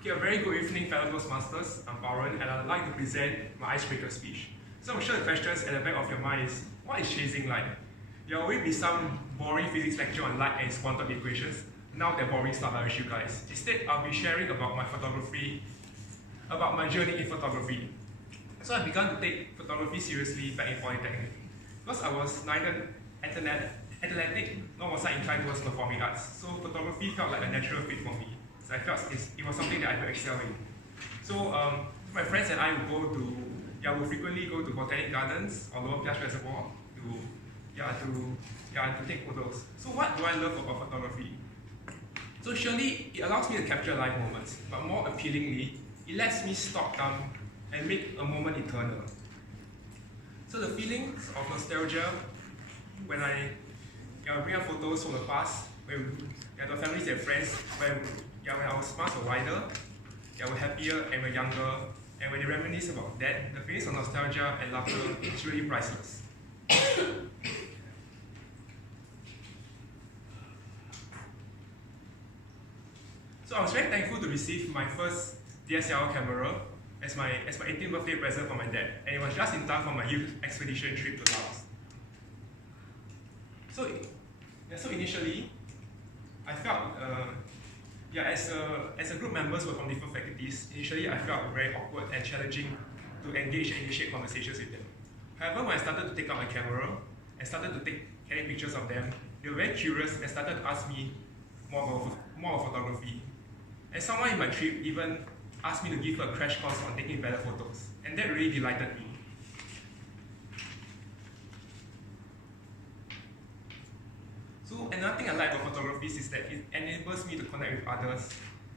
Okay, a very good evening, fellow Toastmasters. I'm Pauren, and I'd like to present my icebreaker speech. So I'm sure the questions at the back of your mind is, what is chasing light? There will always be some boring physics lecture on light and its quantum equations. Now that boring stuff I wish you guys. Instead, I'll be sharing about my photography, about my journey in photography. So I began to take photography seriously back in Polytechnic. Because I was neither athletic, nor was I inclined towards performing arts. So photography felt like a natural fit for me. So I felt it was something that I could excel in. So my friends and I would frequently go to botanic gardens or Lower Pias Reservoir to take photos. So what do I love about photography? So surely it allows me to capture live moments, but more appealingly, it lets me stop down and make a moment eternal. So the feelings of nostalgia when I bring up photos from the past, when the families and friends, when our smiles were wider, we're happier and we're younger, and when they reminisce about that, the feelings of nostalgia and laughter is really priceless. So I was very thankful to receive my first DSLR camera as my 18th birthday present from my dad, and it was just in time for my youth expedition trip to Laos. So initially, I felt, as a group members were from different faculties, initially I felt very awkward and challenging to engage and initiate conversations with them. However, when I started to take out my camera and started to take pictures of them, they were very curious and started to ask me more of photography. And someone in my trip even asked me to give her a crash course on taking better photos, and that really delighted me. So another thing I like about photography is that it enables me to connect with others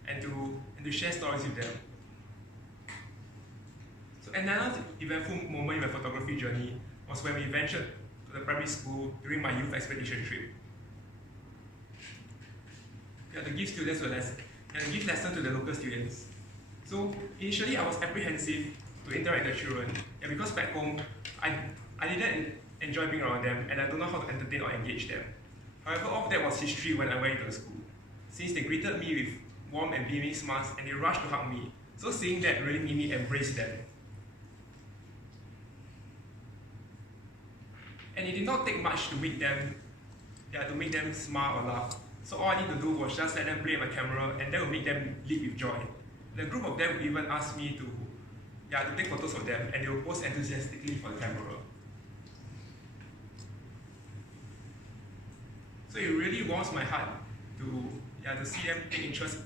and to share stories with them. So another eventful moment in my photography journey was when we ventured to the primary school during my youth expedition trip. We had to give lessons to the local students. So initially I was apprehensive to interact with the children, and because back home I didn't enjoy being around them, and I don't know how to entertain or engage them. However, all of that was history when I went to the school, since they greeted me with warm and beaming smiles and they rushed to hug me. So seeing that really made me embrace them. And it did not take much to make them smile or laugh. So all I need to do was just let them play my camera, and that would make them leap with joy. The group of them would even ask me to take photos of them, and they would pose enthusiastically for the camera. So it really warms my heart to see them take interest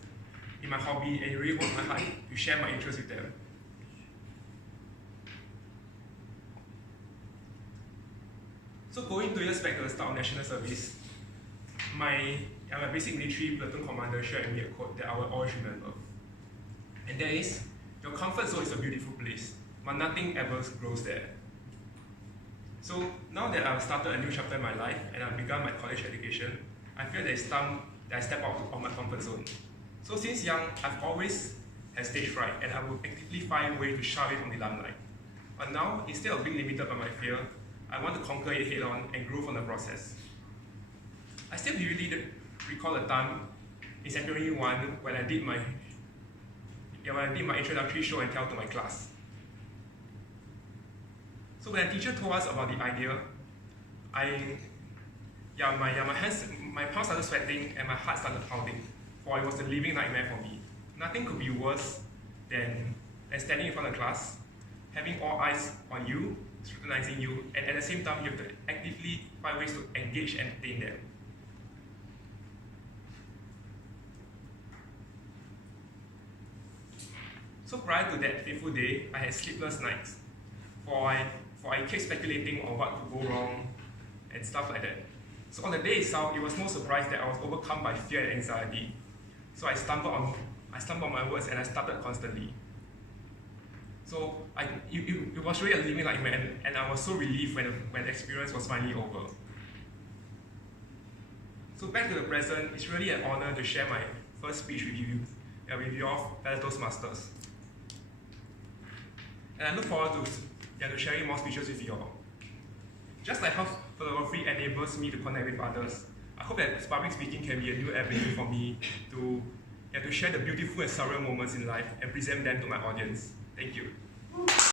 in my hobby, and it really warms my heart to share my interest with them. So going 2 years back to the start of National Service, my basic military platoon commander shared with me a quote that I will always remember. And that is, your comfort zone is a beautiful place, but nothing ever grows there. So now that I've started a new chapter in my life and I've begun my college education, I feel that it's time that I step out of my comfort zone. So since young, I've always had stage fright, and I will actively find ways to shy away from the limelight. But now, instead of being limited by my fear, I want to conquer it head on and grow from the process. I still vividly recall a time in Secondary 1 when I did my introductory show and tell to my class. So when a teacher told us about the idea, my palms started sweating and my heart started pounding, for it was a living nightmare for me. Nothing could be worse than standing in front of the class, having all eyes on you, scrutinizing you, and at the same time you have to actively find ways to engage and entertain them. So prior to that fateful day, I had sleepless nights, for I kept speculating on what could go wrong and stuff like that. So on the day itself, it was no surprise that I was overcome by fear and anxiety. So I stumbled on my words and I stuttered constantly. So it was really a living nightmare, and I was so relieved when the experience was finally over. So back to the present, it's really an honor to share my first speech with you all fellow Toastmasters. And I look forward to sharing more speeches with you all. Just like how photography enables me to connect with others, I hope that public speaking can be a new avenue for me to and to share the beautiful and surreal moments in life and present them to my audience. Thank you.